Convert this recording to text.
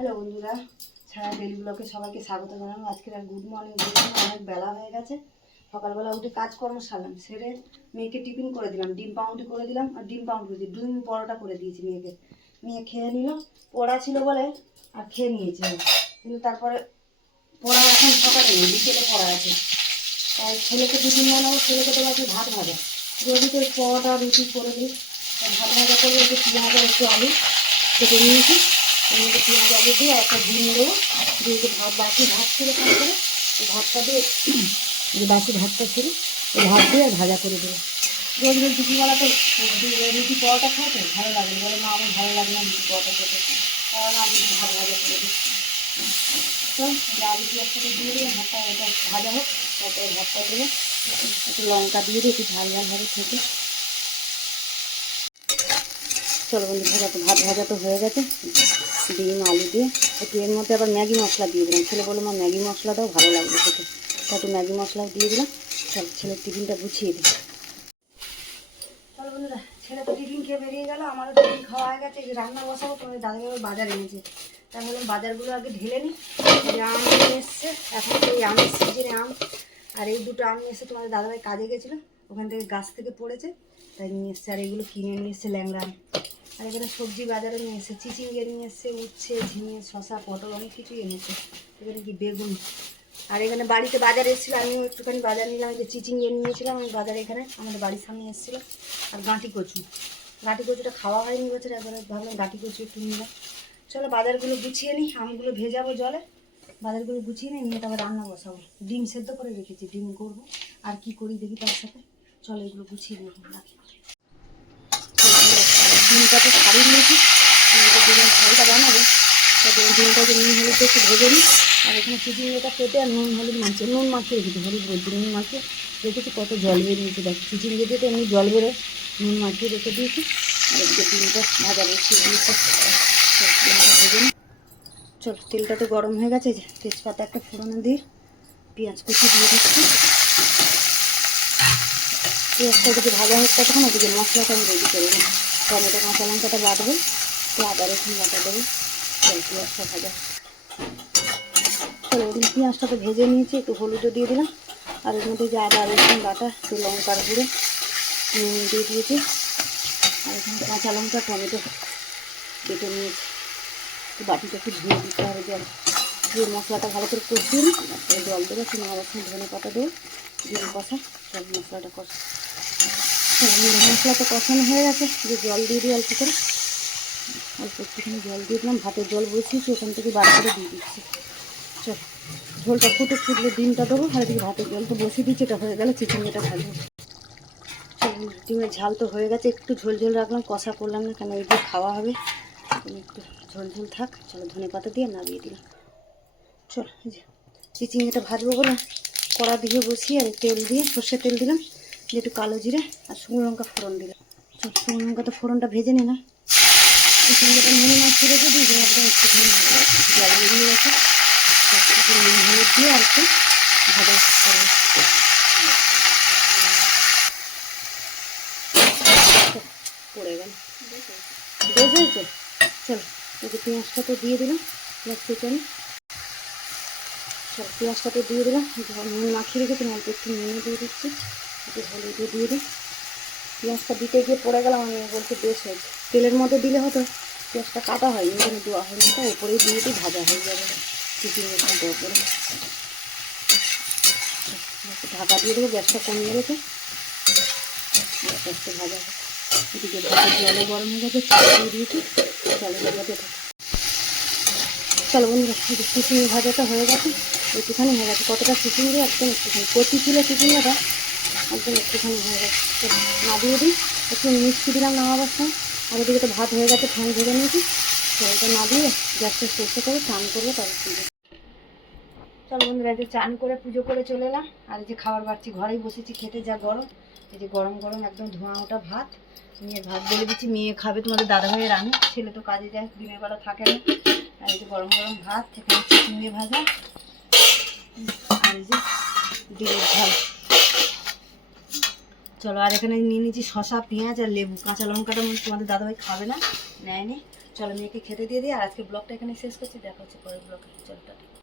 Hello বন্ধুরা, ছায়া daily ব্লগে সবাইকে স্বাগত জানানো। আজকের আর গুড মর্নিং, অনেক বেলা হয়ে গেছে। সকালবেলা উঠে কাজকর্ম সারলাম, সেরে মেয়েকে টিফিন করে দিলাম, ডিম পাউরুটি করে দিলাম। আর ডিম পাউরুটি ডিম পরোটা করে দিয়েছি মেয়েকে। মেয়ে খেয়ে নিল, পড়া ছিল বলে আর খেয়ে নিয়েছে। কিন্তু তারপরে পড়া এখন সকালে নেই, বিকেলে পড়া আছে। তাই ছেলেকে টিফিন বানাবো, ছেলেকে তো আছে ভাত ভাজা। যদি তো পরোটা রুটি করে দিই, ভাত ভাজা করবো, একটু পেঁয়াজ আর একটু আলু কেটে নিয়েছি। এর মধ্যে পেঁয়াজ আলু দিয়ে একটা ডিম দেবো, দিয়ে ভাত বাকি ভাত ছিল তারপরে ওই ভাতটা দিয়ে, যে বাকি ভাতটা ছিল ওই ভাত দিয়ে ভাজা করে দেবো। রোজ রোজ দুপুরবেলা তো রুটি পরোটা খায় তো ভালো লাগে, বলে মা আমার ভালো লাগে না রুটি পরোটা খেতে, কারণ আজ ভাত ভাজা করে দিই। তো আলু পেঁয়াজটাকে দিয়ে দিলাম, ভাতটা এটা ভাজা হোক, তারপরে ভাতটা দেবো, একটু লঙ্কা দিয়ে দিই, একটু ঝাল ঝাল হবে থেকে। চলো বন্ধু, ভাত ভাজা তো হয়ে গেছে। ডিম আলু দিয়ে একটু এর মধ্যে আবার ম্যাগি মশলা দিয়ে দিলাম। ছেলে বললো মা ম্যাগি মশলাটাও ভালো লাগবে খেতে, তাই একটু ম্যাগি মশলাও দিয়ে দিলাম। চলো ছেলের টিফিনটা গুছিয়ে দিই। চলো বন্ধুরা, ছেলে তো টিফিন খেয়ে বেরিয়ে গেল, আমারও টিফিন খাওয়া হয়ে গেছে। যে রান্না বসাবো, তোমাদের দাদাভাই বাজার এনেছে, তাই বললাম বাজারগুলো আগে ঢেলে নিই। যে আম নিয়ে এসছে, এখন তো এই আমের সিজনে আম, আর এই দুটো আম নিয়ে এসছে। তোমাদের দাদাভাই কাজে গেছিলো, ওখান থেকে গাছ থেকে পড়েছে, তাই নিয়ে এসছে। আর এগুলো কিনে নিয়ে এসছে ল্যাংড়া আম। আর এখানে সবজি বাজারে নিয়ে এসছে, চিচিঙ্গে নিয়ে এসছে, উচ্ছে, ঝিঙে, শশা, পটল, অনেক কিছুই এনেছে। এখানে কি বেগুন। আর এখানে বাড়িতে বাজারে এসেছিলো, আমিও একটুখানি বাজার নিলাম। যে চিচিঙ্গে নিয়েছিলাম আমি বাজারে, এখানে আমাদের বাড়ির সামনে এসেছিলো। আর গাঁটি কচুটা খাওয়া হয়নি বছর, একবারে ভাবলাম গাঁটি কচু একটু নিলাম। চলো বাজারগুলো গুছিয়ে নিই, আমগুলো ভেজাবো জলে, বাজারগুলো গুছিয়ে নিয়ে তারপর রান্না বসাবো। ডিম সেদ্ধ করে রেখেছি, ডিম করবো। আর কি করি দেখি তার সাথে। চলো এগুলো গুছিয়ে নিয়ে রাখি। ডিমটা তো ছাড়িয়ে নিয়েছি, ডিমের ঝালটা বানাবো। তারপরে ডিমটাকে নুন হলুদ একটু ভেজে নিই। আর এখানে চিচিঙ্গাটা কেটে আর নুন হলুদ মাখিয়ে রেখেছি, হলুদ বলছি, নুন মাখিয়ে রেখেছি। কত জল বেরিয়েছে দেখ, চিচিঙ্গে দিয়ে তো এমনি জল বেরোয়, নুন মাখিয়ে রেখে দিয়েছি। আর এদিকে ডিমটা ভাজা বসিয়ে দিয়েছি, ডিমটা ভেজে নিই। চল তেলটা তো গরম হয়ে গেছে, যে তেজপাতা একটা ফোড়ন দিয়ে পেঁয়াজ কুচি দিয়ে দিচ্ছি। পেঁয়াজটা যদি ভাজা হচ্ছে তখন ওদিকে মশলাটা আমি রেডি করে নিই। টমেটো কাঁচা লঙ্কাটা বাটবো, আদা রসুন বাটা দেবো। চল পেঁয়াজটা ভাজা, চলো ওদিন পেঁয়াজটা তো ভেজে নিয়েছি, একটু হলুদও দিয়ে দিলাম। আর এর মধ্যে যে আদা রসুন বাটা, একটু লঙ্কার গুঁড়ো, নুন দিয়ে দিয়েছি। আর এখানে কাঁচা লঙ্কা টমেটো কেটে নিয়েছি, একটু বাটিটা একটু ধুয়ে দিতে হবে। জল দিয়ে মশলাটা ভালো করে কষিয়ে নিই, জল দেবো, একটু রসুন ধনে পাতা দেবো, ডিম কষা। সব মশলাটা কষা, মশলাটা কষানো হয়ে গেছে, যে জল দিয়ে দিই অল্প করে, অল্প একটুখানি জল দিয়ে দিলাম। ভাতের জল বসিয়েছি, ওখান থেকে বার করে দিয়ে দিচ্ছি। চল ঝোলটা ফুটলে ডিমটা দেবো। আর এদিকে ভাতের জল তো বসিয়ে দিচ্ছি, এটা হয়ে গেলে চিচিঙ্গাটা ভাজবো। ডিমের ঝাল তো হয়ে গেছে, একটু ঝোল ঝোল রাখলাম, কষা করলাম না, কেন এই দিয়ে খাওয়া হবে, একটু ঝোল ঝোল থাক। চলো ধনে পাতা দিয়ে নামিয়ে দিলাম। চল এই যে চিচিঙ্গাটা ভাজবো বলে কড়া দিয়ে বসিয়ে, আর তেল দিয়ে সর্ষের তেল দিলাম, দিয়ে একটু কালো জিরে আর শুকনো লঙ্কা ফোড়ন দিলাম। চল শুকনো লঙ্কা তো ফোড়নটা ভেজে নিলাম। চিচিঙ্গাটা নুন মাছ রেখে দিই, একদম একটুখানি জল বেরিয়ে গেছে, নুন হলুদ দিয়ে আর একটু ভাজা করবো। পড়ে গেল, বেশ হয়েছে। চল এই যে পেঁয়াজটা তো দিয়ে দিলাম, পেঁয়াজ কুচানো। চল পেঁয়াজটা তো দিয়ে দিলাম, নুন মাখিয়ে রেখেছি, অল্প একটু নুনে দিয়ে দিচ্ছি, একটু হলুদও দিয়ে দিই। পেঁয়াজটা দিতে গিয়ে পড়ে গেলাম, আমি বলতে বেশ হয়েছে। তেলের মধ্যে দিলে হতো, পেঁয়াজটা কাটা হয়নি, এখানে দেওয়া হয়নি, তো ওপরেই দিয়ে দিই, ভাজা হয়ে যাবে চিচিঙ্গাটা ওপরে। ঢাকা দিয়ে দেবো, গ্যাসটা কমিয়ে রেখে আস্তে আস্তে ভাজা হবে। এদিকে ভাতের জলে গরম হয়ে গেছে, চাল দিয়ে দিয়েছি, জলে ভাজাতে থাকে। চলো বন্ধুরা, চিচিঙ্গি ভাজাটা হয়ে গেছে, একটুখানি হয়ে গেছে। কতটা চিচিঙ্গি, একদম একটুখানি কচি ছিল চিচিঙ্গাটা, একদম একটুখানি হয়ে গেছে। নামিয়ে দিই, একটু মিষ্টি দিলাম নামাবার সময়। আর ওদিকে তো ভাত হয়ে গেছে, ফ্যান ভেজে নিয়েছি, জলটা না দিয়ে গ্যাসটা সরষে করে চান করবো, তারপর পুজো। চলো বন্ধুরা, এই যে চান করে পুজো করে চলে এলাম। আর এই যে খাবার বাড়ছি, ঘরেই বসেছি খেতে, যা গরম। এই যে গরম গরম একদম ধোঁয়া ওঠা ভাত, মেয়ের ভাত বলে দিচ্ছি, মেয়ে খাবে, তোমাদের দাদাভাইয়ের আমি, ছেলে তো কাজে যায়, দিনের বেলা থাকে না। আর এই যে গরম গরম ভাত, এখানে চিচিঙ্গে ভাজা, আর এই যে ডিমের ঝাল। চলো আর এখানে নিয়ে নিয়েছি শশা, পেঁয়াজ আর লেবু, কাঁচা লঙ্কাটা তোমাদের দাদাভাই খাবে না, নেয়নি। চলো মেয়েকে খেতে দিয়ে দিই, আর আজকে ব্লগটা এখানে শেষ করছি, দেখা হচ্ছে পরের ব্লগে। চলো টাটা।